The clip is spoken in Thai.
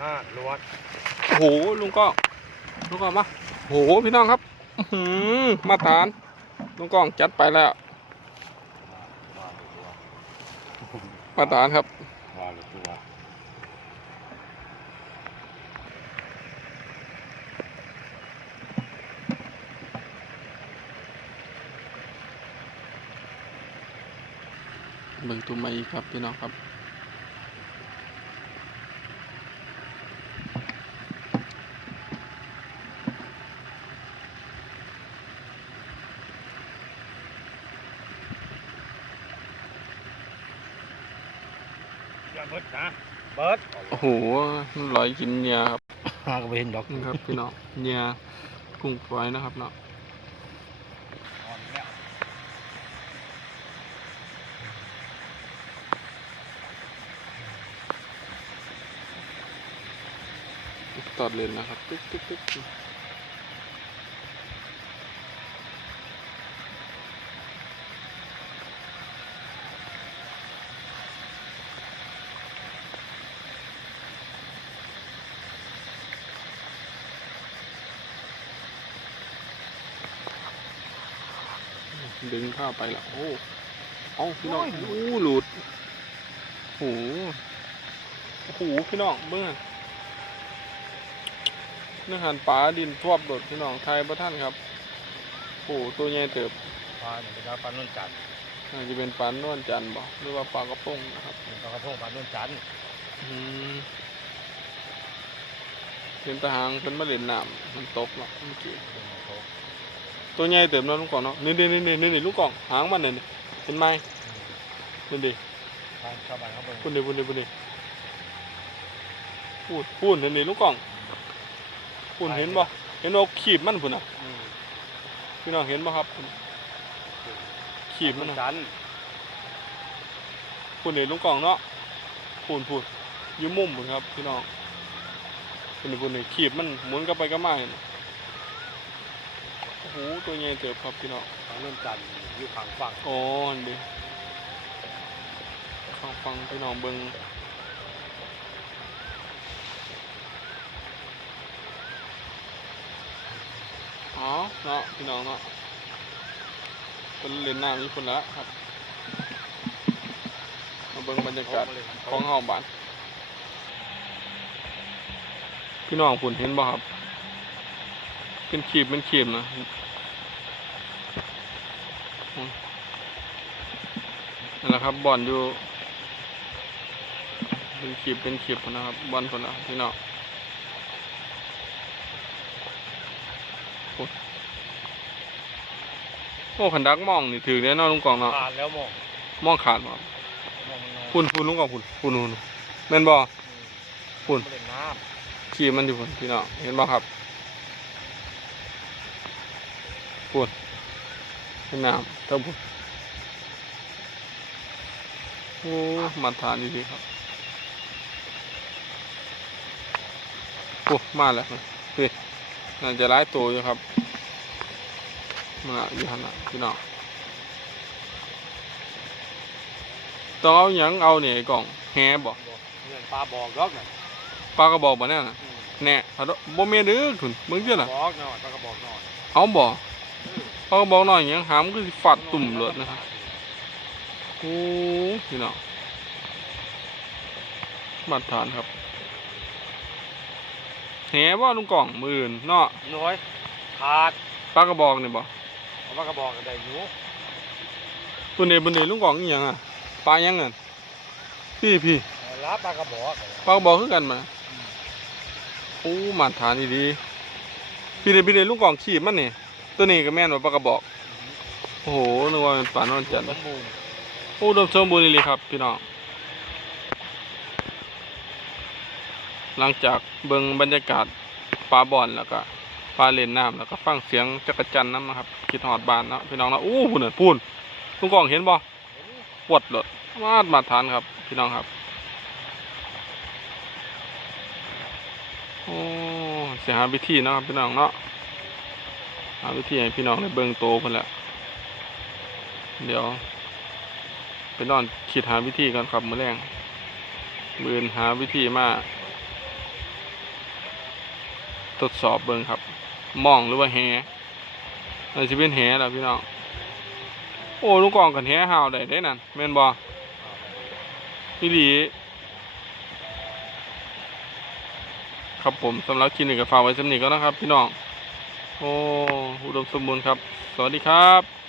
ห้าลวดโอ้โหลุงก้องลุงก้องมาโอ้โหพี่น้องครับหือมาตานลุงก้องจัดไปแล้ว มาตานครับว่าหรือตัวเบิ่งตัวใหม่อีกครับพี่น้องครับ เบิดนะเบิดโอ้โหมันลอยกินเหยื่อครับหาก็ไปเห็นดอกนี่ครับพี่น้องเหยื่อกุ้งฝอยนะครับเนาะตอดเลนนะครับ ตึ๊กตึ๊กตึ๊ก ดึงเข้าไปแล้วโอ้เอาพี่น้องโอ้หลุดโอ้โหโอ้โหพี่น้องเมื่อเนื้อหันปลาดินทวบโดดพี่น้องไทยประท่านครับโอ้โหตัวใหญ่เติบปลาเนี่ยเป็นปลานุ่นจันทร์น่าจะเป็นปลานวลจันทร์บ่หรือว่าปลากระพงนะครับเป็นปลากระพงปลานุ่นจันทร์อืมเป็นตะหางเป็นมะเร็งน้ำมันตกเนาะเมื่อกี้เป็นโตตัวใหญ่เติบเนาะลุงกล่องเนาะนี่นี่นี่นี่นี่ลูกกล่องหางมันเนี่ยเห็นไหมนี่ดิทางชาวบ้านเขาเป็นพูดดิพูดดิพูดดิพูดพูดเห็นดิลูกกล่องพูดเห็นบ่เห็นว่าขีบมันพุ่นอะอืมพี่น้องเห็นบ่ครับขีบมันนุ่น่ะจันทร์พูดเห็นลูกกล่องเนาะพูดพูดอยืมมุมพุ่นครับพี่น้องพูดดิพูดดิขีบมันหมุนกลับไปกลับมาเห็นโอ้โหตัวใหญ่เติบครับพี่น้องปลานุ่นจันทร์อยู่ข้างฝั่งอ๋ออันเดีข้างฟังพี่น้องเบิงอ๋อเนาะพี่น้องเนาะเป็นเล่นน้ำมีคนละครับมาเบิ่งบรรยากาศของเฮาบ้านพี่น้องคุณเห็นบ่ครับเป็นขีบเป็นขีบนะ นั่นแหละครับบอลอยู่ เป็นขีบเป็นขีบนะครับบอลคนละพี่น้องโอ้โอ้ขันดักมองนี่ถือแน่นอนลุงกองเนาะผ่านแล้วมองมองขาดบ่ครับมองมันนอนพุ่นพุ่นลุงกองพุ่นพุ่นพุ่นแม่นบ่ฝุ่นไม่ได้น้ขีบมันอยู่พุ่นพี่น้องเห็นบ่ครับพุ่นเป็ นน้ำเท่าพุ่นโอ้มาทานดีๆครับโอ้มาแล้วพี่น่าจะร้ายตัวอยู่ครับ มาอยู่หันน่ะพี่น้องต้องเอาหยังเอาเนี่ยไอ้กล่องแฮบ่ำบอกเงินปลาบอกดอกน่ะปลากระบอกบ่แน่น่ะอืมแน่พะโดบ่แม่นเด้อคุณมึงเจ้าน่ะบอกหน่อยปลากระบอกหน่อยเอาบ่ เออปลากระบอกน้อยหยังหามคือสิฟาดตุ่มเลยนะครับโอ้พี่น้องมาตรฐานครับแหบ่ลุงกล่องมืออื่นเนาะน้อยขาดปลากระบอกนี่บ่เอาปลากระบอกกันได้อยู่บุญเดบุญเดลุงกล่องอีหยังอะปลาหยังอะพี่พี่เอารับปลากระบอกปลากระบอกคือกันมาโอ้มาตรฐานดีๆพี่เดพี่เดลุงกล่องขีบมันนี่ ตัวนี้ก็แม่นว่าปลากระบอก โอ้โหนึกว่าเป็นปลานอนจันทร์โอ้ดมสมบูรณ์เลยครับ พี่น้อง หลังจากเบิ่งบรรยากาศปลาบอนแล้วก็ปลาเล่นน้ำแล้วก็ฟังเสียงจักรจันน้ำนะครับคิดหอดบานเนาะพี่น้องเนาะอู้พูนน่ะพูนลุงกองเห็นบ่ปวดเลยมาดมาทานครับ พี่น้องครับโอ้เสียหาวิธีเนะครับพี่น้องเนาะ หาวิธีให้พี่น้องได้เบิ่งโตเพิ่นแหละเดี๋ยวไปนอนคิดหาวิธีกันครับมื้อแรงมือนหาวิธีมา ทดสอบเบิ่งครับมองหรือว่าแหอันสิเป็นแหล่ะพี่น้องโอ้ลุงกองกันแหหาวได้ได้นั่นแม่นบ่อีหลีครับผมสำหรับคลิปนี้ก็ฝากไว้สำนี้ก็นะครับ พี่น้อง โอ้ อุดมสมบูรณ์ครับ สวัสดีครับ